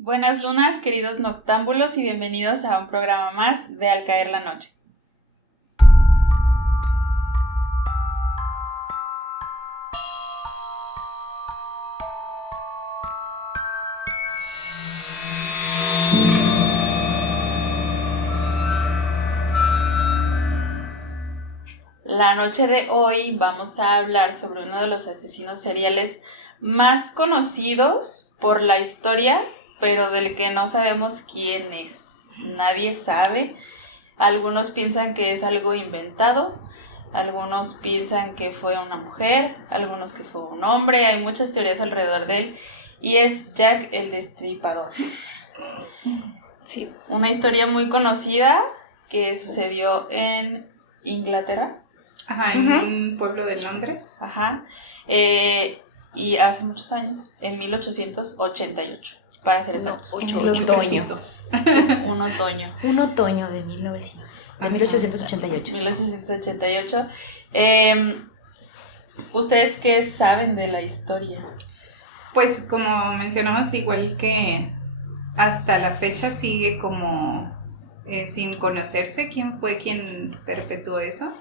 Buenas lunas, queridos noctámbulos, y bienvenidos a un programa más de Al Caer la Noche. La noche de hoy vamos a hablar sobre uno de los asesinos seriales más conocidos por la historia, pero del que no sabemos quién es. Nadie sabe. Algunos piensan que es algo inventado, algunos piensan que fue una mujer, algunos que fue un hombre. Hay muchas teorías alrededor de él y es Jack el Destripador. Sí, una historia muy conocida que sucedió en Inglaterra. Ajá, en un pueblo de Londres. Ajá. Y hace muchos años, en 1888, para ser exactos. Un otoño. Sí, un otoño. Un otoño de 1888. 1888. ¿Ustedes qué saben de la historia? Pues como mencionamos, igual que hasta la fecha sigue como sin conocerse quién fue quien perpetuó eso.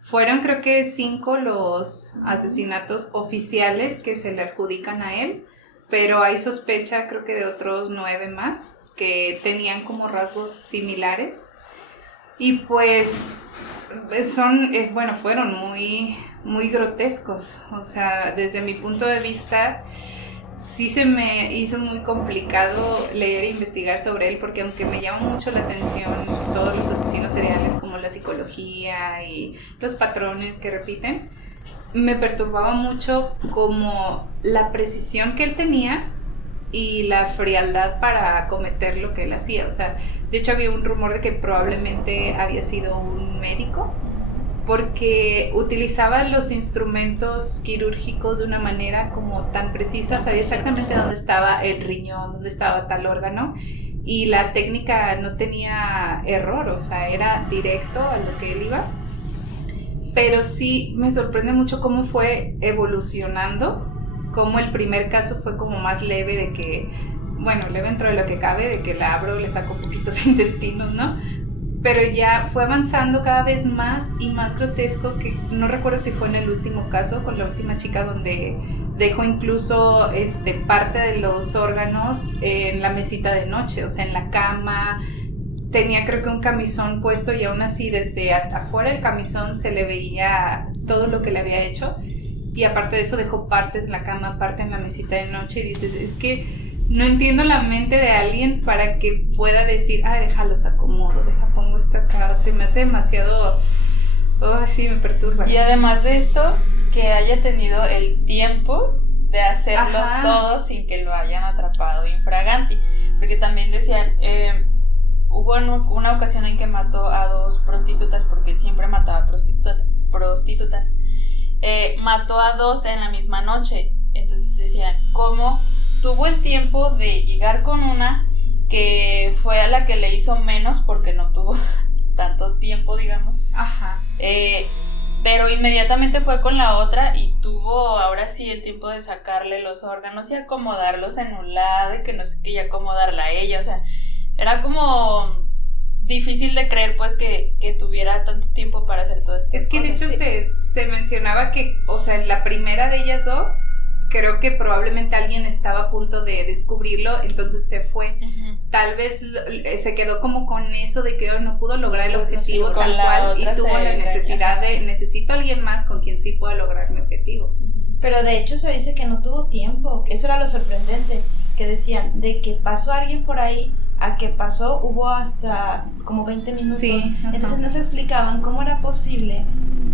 Fueron creo que 5 los asesinatos oficiales que se le adjudican a él, pero hay sospecha creo que de otros 9 más que tenían como rasgos similares. Y pues fueron muy, muy grotescos. O sea, desde mi punto de vista, sí se me hizo muy complicado leer e investigar sobre él, porque aunque me llama mucho la atención todos los asesinos seriales, como la psicología y los patrones que repiten, me perturbaba mucho como la precisión que él tenía y la frialdad para cometer lo que él hacía. O sea, de hecho había un rumor de que probablemente había sido un médico, porque utilizaba los instrumentos quirúrgicos de una manera como tan precisa, sabía exactamente dónde estaba el riñón, dónde estaba tal órgano, y la técnica no tenía error, o sea, era directo a lo que él iba. Pero sí me sorprende mucho cómo fue evolucionando, cómo el primer caso fue como más leve, de que, bueno, leve dentro de lo que cabe, de que la abro, le saco poquitos intestinos, ¿no? Pero ya fue avanzando cada vez más y más grotesco, que no recuerdo si fue en el último caso, con la última chica, donde dejó incluso parte de los órganos en la mesita de noche, o sea, en la cama. Tenía creo que un camisón puesto y aún así desde afuera del camisón se le veía todo lo que le había hecho. Y aparte de eso dejó partes en la cama, parte en la mesita de noche, y dices, es que no entiendo la mente de alguien para que pueda decir, déjalos acomodo, pongo esto acá. Se me hace demasiado, sí, me perturba. Y además de esto, que haya tenido el tiempo de hacerlo todo sin que lo hayan atrapado infraganti. Porque también decían, hubo una ocasión en que mató a 2 prostitutas, porque él siempre mataba prostitutas. Mató a 2 en la misma noche. Entonces decían, ¿cómo tuvo el tiempo de llegar con una que fue a la que le hizo menos porque no tuvo tanto tiempo, digamos? Ajá. Pero inmediatamente fue con la otra y tuvo ahora sí el tiempo de sacarle los órganos y acomodarlos en un lado y que no sé qué, y acomodarla a ella. O sea, era como difícil de creer, pues, que tuviera tanto tiempo para hacer todo esto. Es que de hecho se mencionaba que, o sea, en la primera de ellas 2, creo que probablemente alguien estaba a punto de descubrirlo, entonces se fue. Uh-huh. Tal vez se quedó como con eso de que no pudo lograr el objetivo tal cual, y tuvo la necesidad de, necesito a alguien más con quien sí pueda lograr mi objetivo. Pero de hecho se dice que no tuvo tiempo, que eso era lo sorprendente, que decían, de que pasó alguien por ahí a que pasó, hubo hasta como 20 minutos. Sí, entonces no se explicaban cómo era posible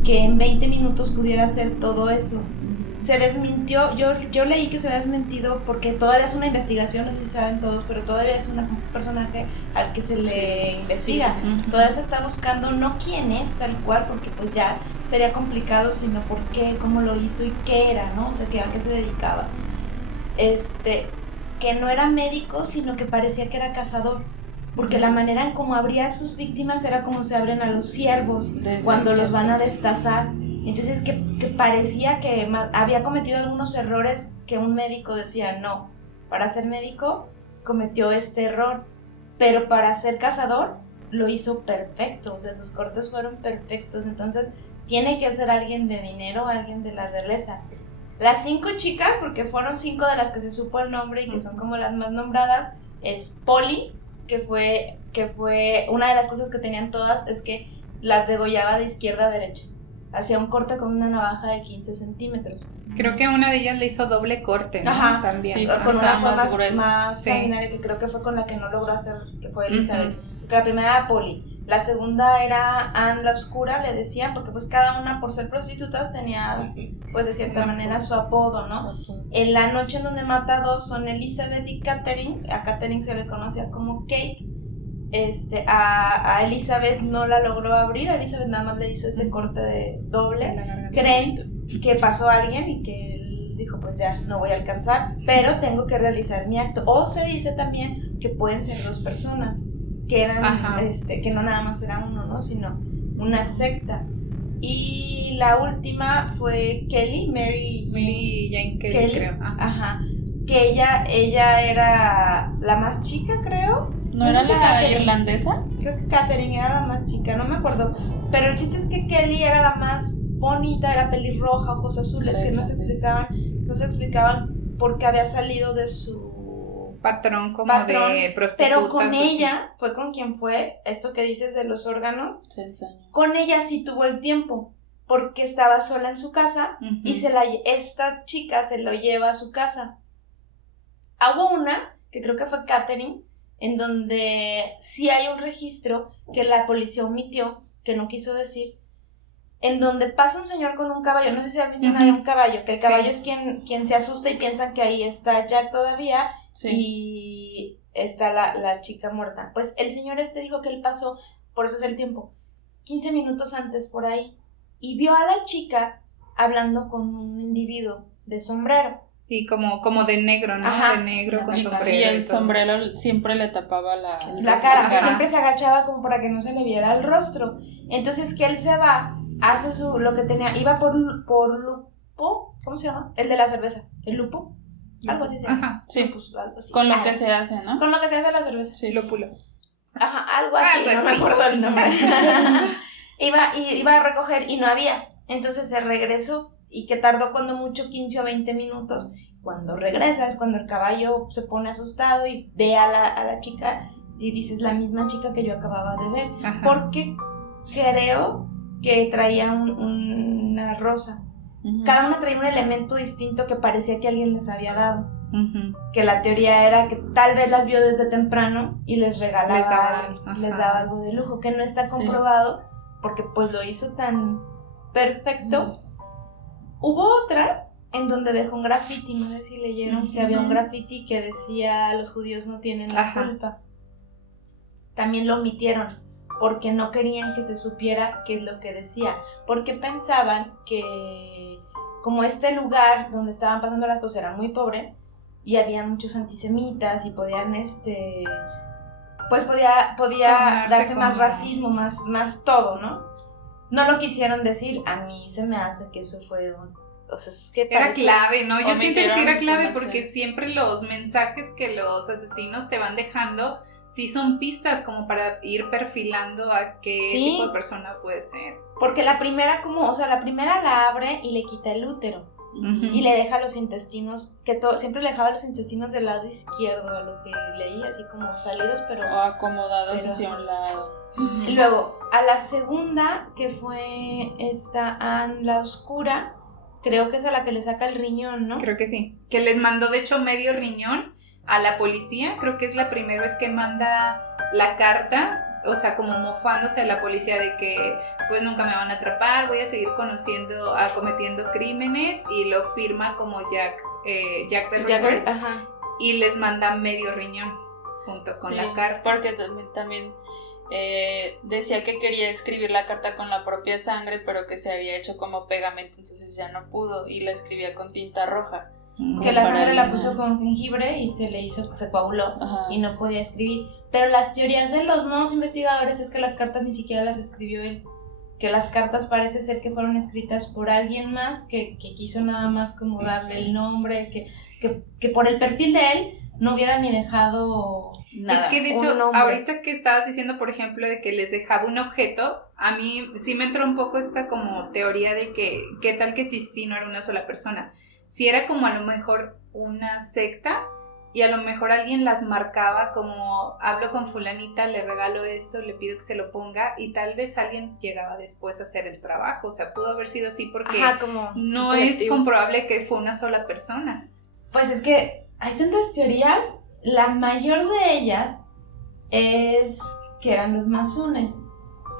que en 20 minutos pudiera hacer todo eso. Se desmintió, yo leí que se había desmentido porque todavía es una investigación, no sé si saben todos, pero todavía es un personaje al que se le investiga. Sí. Uh-huh. Todavía se está buscando no quién es tal cual, porque pues ya sería complicado, sino por qué, cómo lo hizo y qué era, ¿no? O sea, a qué se dedicaba. Que no era médico, sino que parecía que era cazador. Porque la manera en cómo abría a sus víctimas era como se abren a los ciervos cuando los van a destazar. Entonces que parecía que había cometido algunos errores que un médico decía, no, para ser médico cometió este error, pero para ser cazador lo hizo perfecto, o sea, sus cortes fueron perfectos, entonces tiene que ser alguien de dinero, alguien de la realeza. Las 5 chicas, porque fueron 5 de las que se supo el nombre y que son como las más nombradas, es Polly, que fue una de las cosas que tenían todas, es que las degollaba de izquierda a derecha. Hacía un corte con una navaja de 15 centímetros. Creo que una de ellas le hizo doble corte, ¿no? Ajá, también. Sí, con una forma más más sí. sanguinaria, que creo que fue con la que no logró hacer, que fue Elizabeth. Porque la primera era Polly. La segunda era Anne la Oscura, le decían, porque pues cada una por ser prostitutas tenía pues de cierta manera su apodo, ¿no? En la noche en donde mata a 2 son Elizabeth y Catherine. A Catherine se le conocía como Kate. A Elizabeth no la logró abrir, a Elizabeth nada más le hizo ese corte de doble. Creen que pasó alguien y que él dijo, pues ya no voy a alcanzar, pero tengo que realizar mi acto. O se dice también que pueden ser 2 personas, que eran, que no nada más era uno, ¿no? Sino una secta. Y la última fue Mary Jane Kelly, creo. Ajá. Que ella era la más chica, creo. ¿No era la irlandesa? Creo que Catherine era la más chica, no me acuerdo. Pero el chiste es que Kelly era la más bonita, era pelirroja, ojos azules, que no se explicaban por qué había salido de su patrón de prostitutas. Pero con ella, fue con quien fue, esto que dices de los órganos, con ella sí tuvo el tiempo, porque estaba sola en su casa y esta chica se lo lleva a su casa. Hubo una, que creo que fue Catherine, en donde sí hay un registro que la policía omitió, que no quiso decir, en donde pasa un señor con un caballo, no sé si han visto nadie un caballo, que el caballo es quien se asusta y piensan que ahí está Jack todavía, y está la chica muerta. Pues el señor dijo que él pasó, por eso es el tiempo, 15 minutos antes por ahí, y vio a la chica hablando con un individuo de sombrero. Y como de negro, ¿no? Ajá. De negro con sombrero. Y el sombrero siempre le tapaba la cara, que siempre se agachaba como para que no se le viera el rostro. Entonces que él se va, hace lo que tenía, iba por Lupo, ¿cómo se llama? El de la cerveza, el Lupo, algo así se llama. Ajá, sí, pues, algo así. Con lo que se hace, ¿no? Con lo que se hace la cerveza. Sí, lúpulo. Ajá, algo así, no me acuerdo el nombre. iba a recoger y no había, entonces se regresó. Y que tardó cuando mucho 15 o 20 minutos. Cuando regresa es cuando el caballo se pone asustado y ve a la chica y dice, es la misma chica que yo acababa de ver. Ajá. Porque creo que traía una rosa. Cada una traía un elemento distinto que parecía que alguien les había dado. Que la teoría era que tal vez las vio desde temprano y les regalaba, les daba algo de lujo, que no está comprobado porque pues lo hizo tan perfecto. Hubo otra en donde dejó un graffiti, no sé si leyeron que había un graffiti que decía los judíos no tienen la culpa. También lo omitieron porque no querían que se supiera qué es lo que decía, porque pensaban que como este lugar donde estaban pasando las cosas era muy pobre y había muchos antisemitas y podían pues podía darse más racismo, más todo, ¿no? No lo quisieron decir, a mí se me hace que eso fue o sea, es que era clave, ¿no? Yo siento que sí era clave porque siempre los mensajes que los asesinos te van dejando sí son pistas como para ir perfilando a qué tipo de persona puede ser. Porque la primera la abre y le quita el útero y le deja los intestinos, siempre le dejaba los intestinos del lado izquierdo, a lo que leí, así como salidos, pero o acomodados hacia un lado. Y luego, a la segunda, que fue esta Anne la Oscura, creo que es a la que le saca el riñón, ¿no? Creo que sí. Que les mandó, de hecho, medio riñón a la policía. Creo que es la primera vez que manda la carta, o sea, como mofándose a la policía de que, pues, nunca me van a atrapar, voy a seguir cometiendo crímenes, y lo firma como Jack the Ripper. Ajá. Y les manda medio riñón junto con la carta. Porque también decía que quería escribir la carta con la propia sangre, pero que se había hecho como pegamento, entonces ya no pudo, y la escribía con tinta roja. Que la sangre la puso con jengibre y se coaguló. Y no podía escribir. Pero las teorías de los nuevos investigadores es que las cartas ni siquiera las escribió él, que las cartas parece ser que fueron escritas por alguien más que quiso nada más como darle el nombre, que por el perfil de él no hubiera ni dejado nada. Es que de un hecho, nombre. ahorita que estabas diciendo, por ejemplo, de que les dejaba un objeto, a mí sí me entró un poco esta como teoría de que, ¿qué tal que si no era una sola persona? Si era como a lo mejor una secta y a lo mejor alguien las marcaba como, hablo con fulanita, le regalo esto, le pido que se lo ponga, y tal vez alguien llegaba después a hacer el trabajo. O sea, pudo haber sido así porque Ajá, como no es comprobable que fue una sola persona. Pues es que hay tantas teorías, la mayor de ellas es que eran los masones,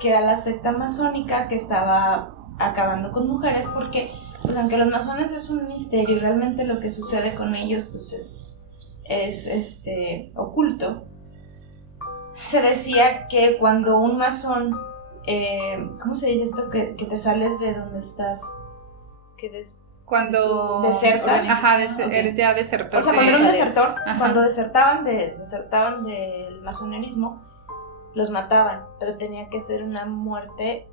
que era la secta masónica que estaba acabando con mujeres, porque pues aunque los masones es un misterio y realmente lo que sucede con ellos pues es oculto, se decía que cuando un masón, ¿cómo se dice esto? Que te sales de donde estás, Cuando desertas. Ajá, eres ya desertor. O sea, cuando era un desertor, Ajá. cuando desertaban del masonerismo, los mataban, pero tenía que ser una muerte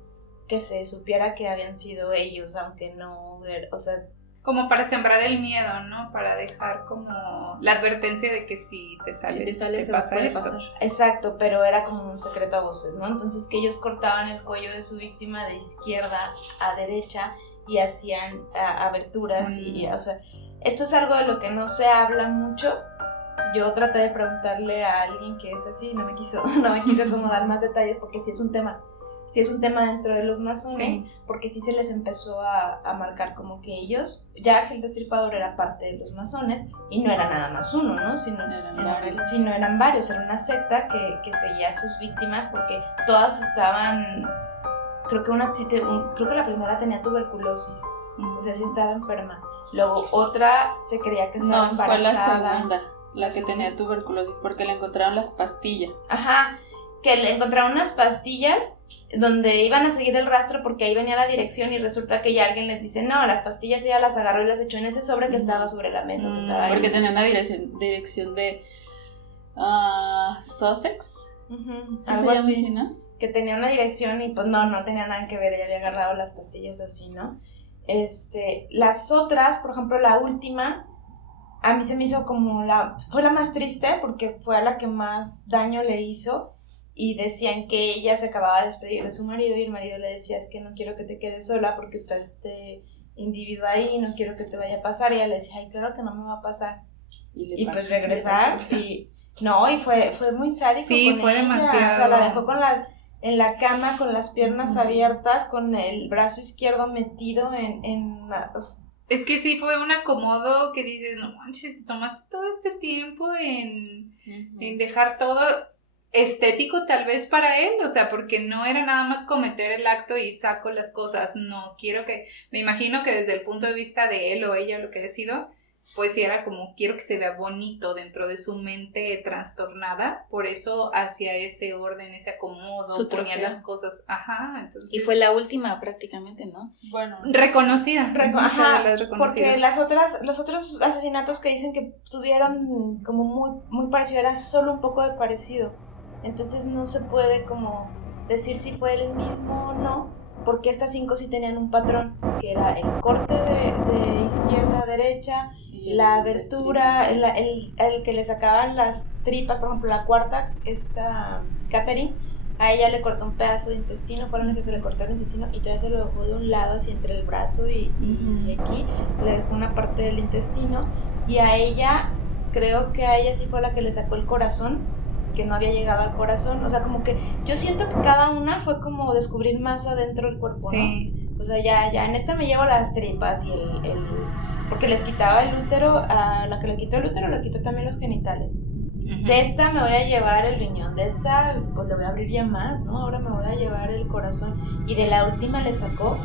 que se supiera que habían sido ellos, aunque no, o sea... Como para sembrar el miedo, ¿no? Para dejar como la advertencia de que si te sales te pasa esto. Exacto, pero era como un secreto a voces, ¿no? Entonces que ellos cortaban el cuello de su víctima de izquierda a derecha y hacían aberturas y, o sea, esto es algo de lo que no se habla mucho. Yo traté de preguntarle a alguien que es así, no me quiso como dar más detalles porque sí es un tema dentro de los masones, sí. Porque sí se les empezó a marcar como que ellos, ya que el Destripador era parte de los masones y no era nada más uno, ¿no? Sino eran varios, era una secta que seguía a sus víctimas porque todas estaban, creo que la primera tenía tuberculosis, o sea, sí estaba enferma. Luego otra se creía que estaba embarazada. Fue la segunda, la que tenía tuberculosis, porque le encontraron las pastillas. Ajá, que le encontraron unas pastillas donde iban a seguir el rastro porque ahí venía la dirección y resulta que ya alguien les dice, no, las pastillas ella las agarró y las echó en ese sobre que estaba sobre la mesa, que estaba ahí. Porque tenía una dirección de Sussex, ¿sí algo así, ¿no? Que tenía una dirección y pues no tenía nada que ver, ella había agarrado las pastillas así, ¿no? Las otras, por ejemplo, la última, a mí se me hizo como fue la más triste porque fue a la que más daño le hizo. Y decían que ella se acababa de despedir de su marido y el marido le decía, es que no quiero que te quedes sola porque está este individuo ahí, no quiero que te vaya a pasar. Y ella le decía, ay, claro que no me va a pasar. Y pues regresar y fue muy sádico. Sí, con fue ella. demasiado. O sea, la dejó en la cama con las piernas abiertas, con el brazo izquierdo metido Es que sí fue un acomodo que dices, no manches, tomaste todo este tiempo en dejar todo estético tal vez para él, o sea, porque no era nada más cometer el acto y saco las cosas, no, me imagino que desde el punto de vista de él o ella, lo que haya sido, pues sí era como, quiero que se vea bonito dentro de su mente trastornada, por eso hacia ese orden, ese acomodo, ponía las cosas, entonces... Y fue la última prácticamente, ¿no? Bueno, reconocida. Porque los otros asesinatos que dicen que tuvieron como muy, muy parecido, era solo un poco de parecido. Entonces no se puede como decir si fue el mismo o no, porque estas 5 sí tenían un patrón, que era el corte de izquierda a derecha, la abertura, el que le sacaban las tripas, por ejemplo la cuarta, esta Catherine, a ella le cortó un pedazo de intestino, fue la única que le cortó el intestino y todavía se lo dejó de un lado, así entre el brazo y aquí, le dejó una parte del intestino, y a ella, creo que a ella sí fue la que le sacó el corazón, que no había llegado al corazón, o sea, como que yo siento que cada una fue como descubrir más adentro del cuerpo, sí. ¿no? O sea, ya en esta me llevo las tripas y porque les quitaba el útero, a la que le quitó el útero le quitó también los genitales. De esta me voy a llevar el riñón, de esta pues le voy a abrir ya más, ¿no? Ahora me voy a llevar el corazón, y de la última le sacó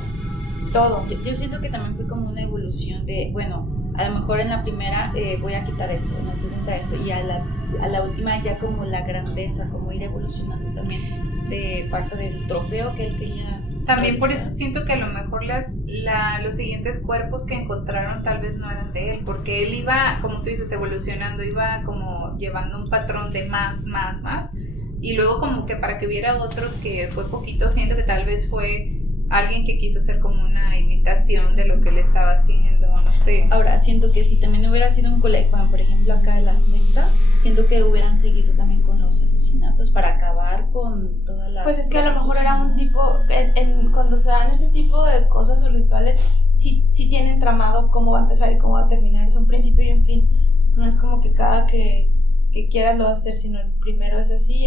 todo. Yo siento que también fue como una evolución de, bueno, a lo mejor en la primera voy a quitar esto, en la segunda esto, y a la última ya como la grandeza, como ir evolucionando también de parte del trofeo que él quería. También por eso siento que a lo mejor los siguientes cuerpos que encontraron tal vez no eran de él, porque él iba, como tú dices, evolucionando, iba como llevando un patrón de más, y luego como que para que hubiera otros que fue poquito, siento que tal vez fue alguien que quiso hacer como una imitación de lo que él estaba haciendo, no sé. Ahora, siento que si también hubiera sido un colegio, por ejemplo, acá de la secta, siento que hubieran seguido también con los asesinatos para acabar con toda la... Pues es que a lo mejor era un tipo, cuando se dan este tipo de cosas o rituales, sí tienen tramado cómo va a empezar y cómo va a terminar, es un principio y un fin. No es como que cada que quieras lo vas a hacer, sino el primero es así,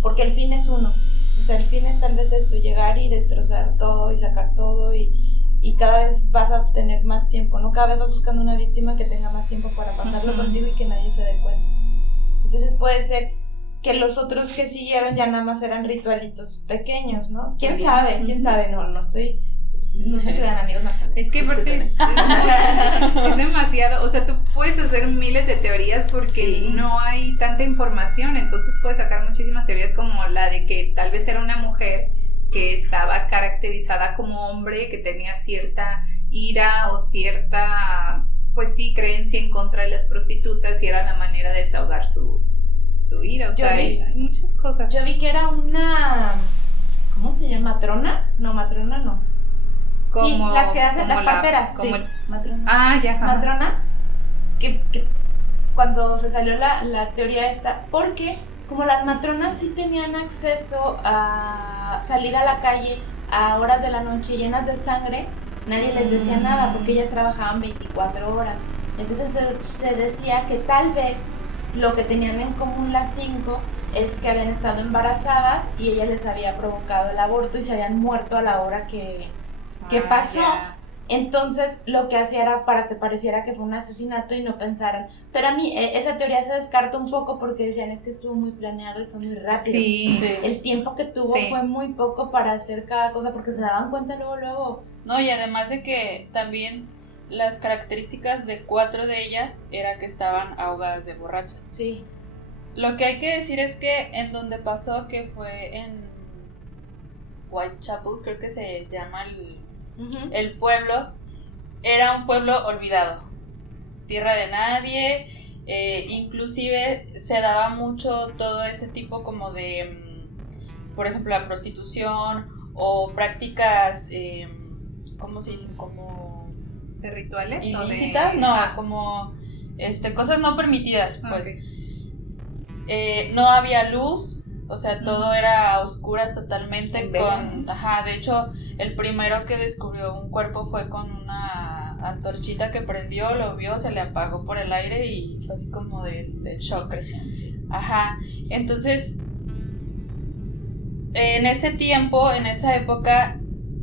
porque el fin es uno. O sea, el fin es tal vez esto, llegar y destrozar todo y sacar todo y cada vez vas a tener más tiempo, ¿no? Cada vez vas buscando una víctima que tenga más tiempo para pasarlo contigo y que nadie se dé cuenta. Entonces puede ser que los otros que siguieron ya nada más eran ritualitos pequeños, ¿no? ¿Quién sabe? No se crean amigos más. Es que aparte es demasiado, o sea, tú puedes hacer miles de teorías porque no hay tanta información, entonces puedes sacar muchísimas teorías como la de que tal vez era una mujer que estaba caracterizada como hombre, que tenía cierta ira o cierta, pues sí, creencia en contra de las prostitutas y era la manera de desahogar su ira, o sea, hay muchas cosas. Yo vi que era una, ¿cómo se llama? ¿Matrona? No, matrona no. Sí, las que hacen las parteras. Matrona. Ya. Matrona, que cuando se salió la teoría esta, porque como las matronas sí tenían acceso a salir a la calle a horas de la noche llenas de sangre, nadie les decía nada porque ellas trabajaban 24 horas. Entonces se decía que tal vez lo que tenían en común las 5 es que habían estado embarazadas y ella les había provocado el aborto y se habían muerto a la hora que pasó. Yeah. Entonces lo que hacía era para que pareciera que fue un asesinato y no pensaran. Pero a mí esa teoría se descarta un poco porque decían es que estuvo muy planeado y fue muy rápido. Sí. El tiempo que tuvo fue muy poco para hacer cada cosa porque se daban cuenta luego. No, y además de que también las características de 4 de ellas era que estaban ahogadas de borrachas. Sí. Lo que hay que decir es que en donde pasó, que fue en Whitechapel, creo que se llama el pueblo, era un pueblo olvidado, tierra de nadie, inclusive se daba mucho todo ese tipo como de, por ejemplo, la prostitución o prácticas, ¿cómo se dice? Como ¿De rituales? ilícitas, no, como cosas no permitidas, pues. Okay. No había luz, o sea, todo era a oscuras totalmente. De hecho, el primero que descubrió un cuerpo fue con una antorchita que prendió, lo vio, se le apagó por el aire y fue así como de shock. Presión, sí. Entonces, en ese tiempo, en esa época,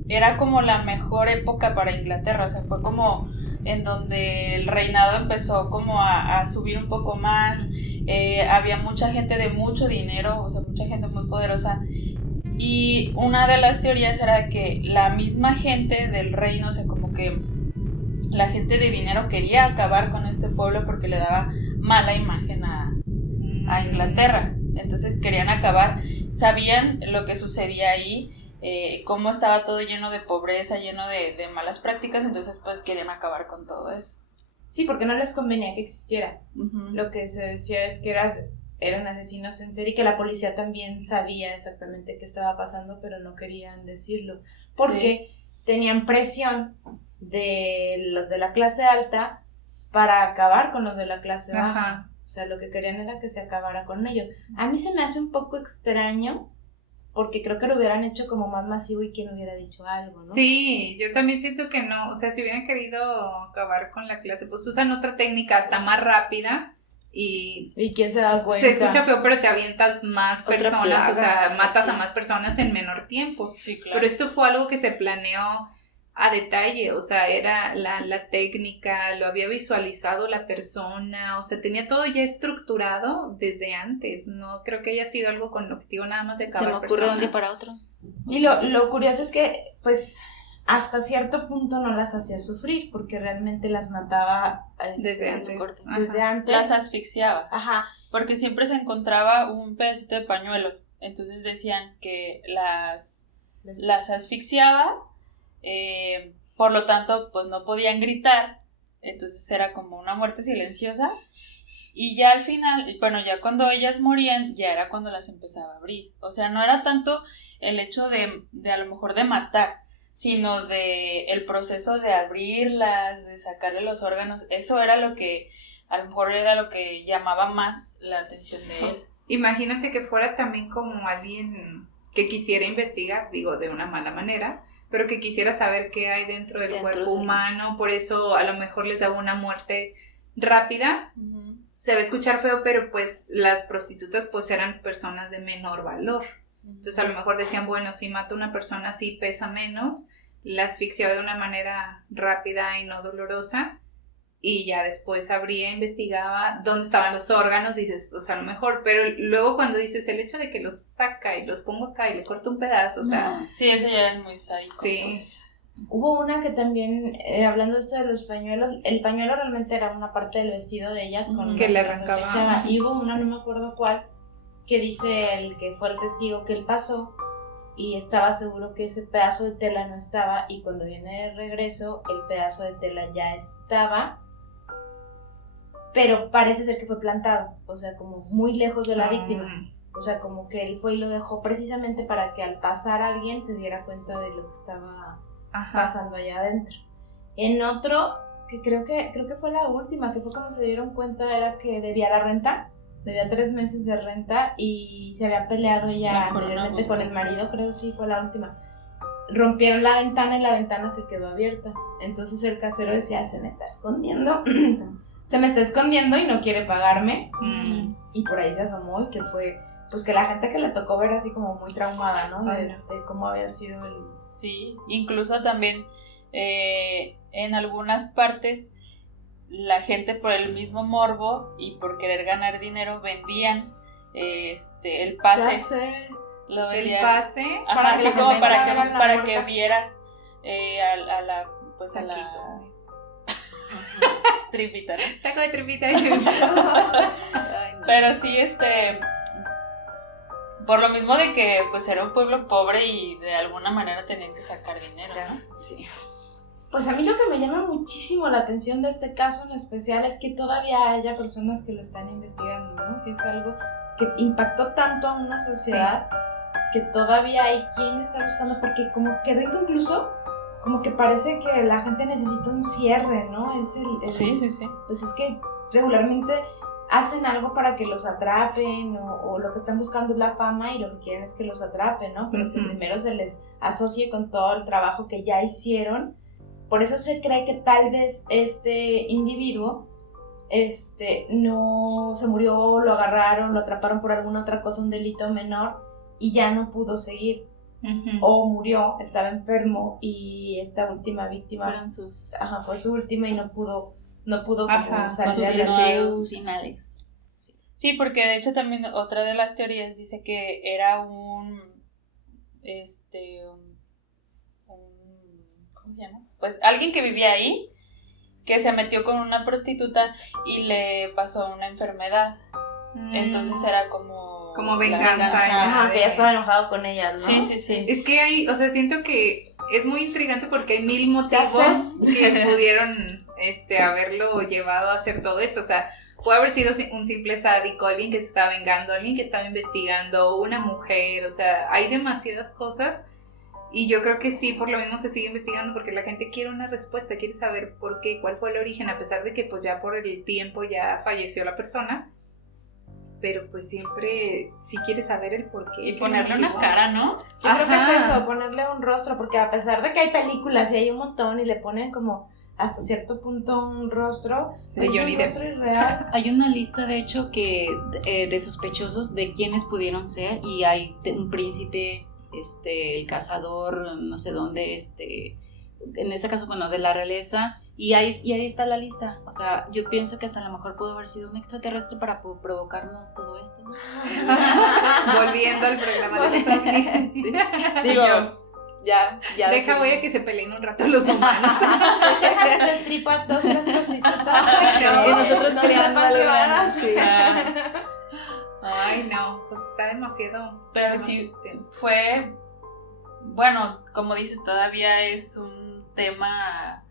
era como la mejor época para Inglaterra, o sea, fue como en donde el reinado empezó como a subir un poco más. Había mucha gente de mucho dinero, o sea, mucha gente muy poderosa, y una de las teorías era que la misma gente del reino, o sea, como que la gente de dinero quería acabar con este pueblo porque le daba mala imagen a Inglaterra, entonces querían acabar, sabían lo que sucedía ahí, cómo estaba todo lleno de pobreza, lleno de malas prácticas, entonces pues querían acabar con todo eso. Sí, porque no les convenía que existiera. Uh-huh. Lo que se decía es que eran asesinos en serie y que la policía también sabía exactamente qué estaba pasando, pero no querían decirlo. Porque tenían presión de los de la clase alta para acabar con los de la clase baja. O sea, lo que querían era que se acabara con ellos. A mí se me hace un poco extraño porque creo que lo hubieran hecho como más masivo y quien hubiera dicho algo, ¿no? Sí, yo también siento que no, o sea, si hubieran querido acabar con la clase, pues usan otra técnica hasta más rápida y quién se da cuenta. Se escucha feo, pero te avientas más personas, plaga, o sea, matas a más personas en menor tiempo. Sí, claro. Pero esto fue algo que se planeó a detalle, o sea, era la técnica, lo había visualizado la persona, o sea, tenía todo ya estructurado desde antes, no creo que haya sido algo con objetivo nada más de acabar Se me ocurre de un día personas. para otro. Y lo curioso es que, pues, hasta cierto punto no las hacía sufrir, porque realmente las mataba Desde antes. Desde antes. Las asfixiaba. Ajá. Porque siempre se encontraba un pedacito de pañuelo. Entonces decían que las asfixiaba, por lo tanto, pues no podían gritar. Entonces era como una muerte silenciosa. Y ya al final, bueno, ya cuando ellas morían, ya era cuando las empezaba a abrir. O sea, no era tanto el hecho de a lo mejor de matar, sino de el proceso de abrirlas, de sacarle los órganos. Eso era lo que, a lo mejor era lo que llamaba más la atención de él. Imagínate que fuera también como alguien que quisiera investigar, digo, de una mala manera, pero que quisiera saber qué hay dentro del cuerpo humano, por eso a lo mejor les daba una muerte rápida. Uh-huh. Se va a escuchar feo, pero pues las prostitutas pues eran personas de menor valor. Entonces a lo mejor decían, bueno, si mato a una persona así pesa menos, la asfixiaba de una manera rápida y no dolorosa, y ya después abría, investigaba dónde estaban los órganos, dices, pues a lo mejor, pero luego cuando dices el hecho de que los saca y los pongo acá y le corto un pedazo, o sea... Sí, eso ya es muy sádico. Sí. Pues. Hubo una que también, hablando de esto de los pañuelos, el pañuelo realmente era una parte del vestido de ellas con que le arrancaba. Y hubo una, no me acuerdo cuál, que dice el que fue el testigo que él pasó y estaba seguro que ese pedazo de tela no estaba, y cuando viene de regreso el pedazo de tela ya estaba, pero parece ser que fue plantado, o sea, como muy lejos de la víctima. O sea, como que él fue y lo dejó precisamente para que al pasar alguien se diera cuenta de lo que estaba pasando allá adentro. En otro, que creo que fue la última, que fue como se dieron cuenta, era que debía la renta, debía 3 meses de renta y se había peleado ya anteriormente con el marido, creo que sí fue la última. Rompieron la ventana y la ventana se quedó abierta. Entonces el casero decía, se me está escondiendo. Se me está escondiendo y no quiere pagarme. Y por ahí se asomó, y que fue, pues que la gente que le tocó ver así como muy traumada, ¿no? De cómo había sido el... Sí, incluso también en algunas partes la gente por el mismo morbo y por querer ganar dinero vendían el pase. Ya sé. Lo vendían. El pase. Ajá, así como para que vieras a la pues a la tripita, ¿no? Taco de tripita. Ay, no. Pero sí, por lo mismo de que pues era un pueblo pobre y de alguna manera tenían que sacar dinero, ¿no? Sí. Pues a mí lo que me llama muchísimo la atención de este caso en especial es que todavía haya personas que lo están investigando, ¿no? Que es algo que impactó tanto a una sociedad, que todavía hay quien está buscando, porque como quedó inconcluso, como que parece que la gente necesita un cierre, ¿no? Sí. Pues es que regularmente hacen algo para que los atrapen, o lo que están buscando es la fama y lo que quieren es que los atrapen, ¿no? Pero que primero se les asocie con todo el trabajo que ya hicieron. Por eso se cree que tal vez este individuo no se murió, lo agarraron, lo atraparon por alguna otra cosa, un delito menor, y ya no pudo seguir. O murió, estaba enfermo, y esta última víctima fue su última y no pudo como salir a deseos finales. Sí, porque de hecho también otra de las teorías dice que era un ¿cómo se llama? Pues alguien que vivía ahí, que se metió con una prostituta y le pasó una enfermedad. Entonces era como venganza. Que ya estaba enojado con ella, ¿no? Sí. Es que hay, o sea, siento que es muy intrigante porque hay 1000 motivos que pudieron haberlo llevado a hacer todo esto. O sea, puede haber sido un simple sádico, alguien que se estaba vengando, alguien que estaba investigando, una mujer, o sea, hay demasiadas cosas. Y yo creo que sí, por lo mismo se sigue investigando, porque la gente quiere una respuesta, quiere saber por qué, cuál fue el origen, a pesar de que pues ya por el tiempo ya falleció la persona. Pero pues siempre sí quiere saber el por qué. Y ponerle una cara, ¿no? Yo creo que es eso, ponerle un rostro, porque a pesar de que hay películas y hay un montón y le ponen como hasta cierto punto un rostro, sí, es un rostro irreal. Hay una lista de hecho que de sospechosos de quienes pudieron ser, y hay un príncipe, el cazador, no sé dónde, en este caso, bueno, de la realeza, y ahí está la lista. O sea, yo pienso que hasta a lo mejor pudo haber sido un extraterrestre para provocarnos todo esto, ¿no? Volviendo al programa de la familia. Sí. Digo, ya. Deja, voy a que se peleen un rato los humanos. Deja que se estripan 2, 3 prostitutas. Y nosotros creando algo. Sí. Ay, no, pues está demasiado. Pero sí, fue, bueno, como dices, todavía es un tema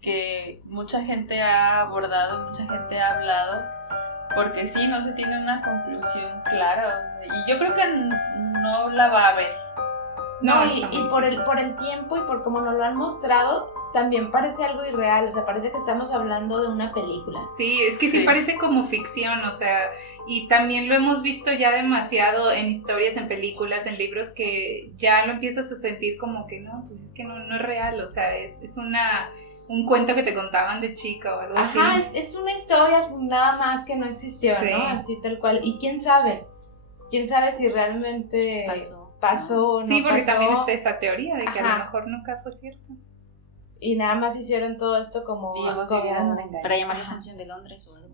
que mucha gente ha abordado, mucha gente ha hablado, porque sí, no se tiene una conclusión clara, y yo creo que no la va a haber. No, está y muy por difícil. el tiempo y por cómo nos lo han mostrado, también parece algo irreal, o sea, parece que estamos hablando de una película. Sí, es que sí parece como ficción, o sea, y también lo hemos visto ya demasiado en historias, en películas, en libros, que ya lo empiezas a sentir como que no, pues es que no es real, o sea, es un cuento que te contaban de chica o algo así. Ajá, es una historia nada más que no existió, Sí. ¿no? Así tal cual. Y quién sabe si realmente pasó o no Sí, porque pasó. también está esta teoría de que a Ajá. lo mejor nunca fue cierto. Y nada más hicieron todo esto como Vivimos viviendo en un engaño. Para llamar la Ajá. atención de Londres o algo.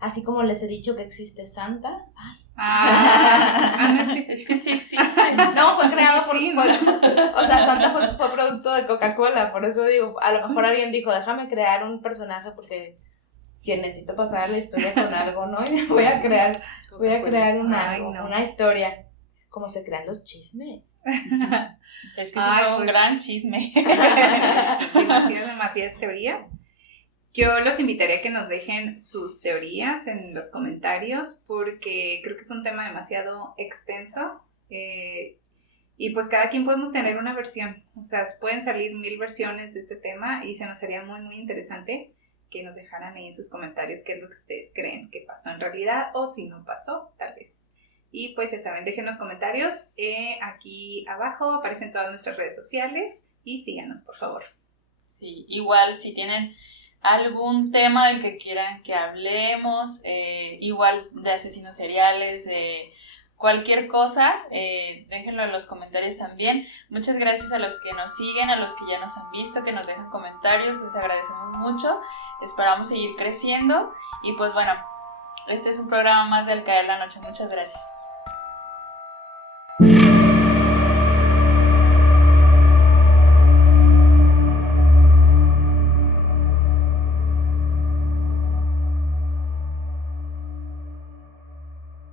Así como les he dicho que existe Santa. No existe. Es que sí existe. No, fue creado Sí, o sea, Santa fue producto de Coca-Cola, por eso digo, a lo mejor alguien dijo, déjame crear un personaje porque necesito pasar la historia con algo, ¿no? Y voy a crear Ay, no. una historia. Como se crean los chismes. Es que sí Ay, fue un pues. gran chisme. Demasiadas teorías. Yo los invitaría a que nos dejen sus teorías en los comentarios porque creo que es un tema demasiado extenso y pues cada quien podemos tener una versión, o sea, pueden salir 1000 versiones de este tema y se nos haría muy muy interesante que nos dejaran ahí en sus comentarios qué es lo que ustedes creen que pasó en realidad o si no pasó, tal vez. Y pues ya saben, dejen los comentarios, aquí abajo aparecen todas nuestras redes sociales y síganos por favor. Sí, igual si tienen algún tema del que quieran que hablemos, igual de asesinos seriales, de cualquier cosa, déjenlo en los comentarios también. Muchas gracias a los que nos siguen, a los que ya nos han visto, que nos dejan comentarios, les agradecemos mucho, esperamos seguir creciendo y pues bueno, este es un programa más de Al Caer la Noche, muchas gracias.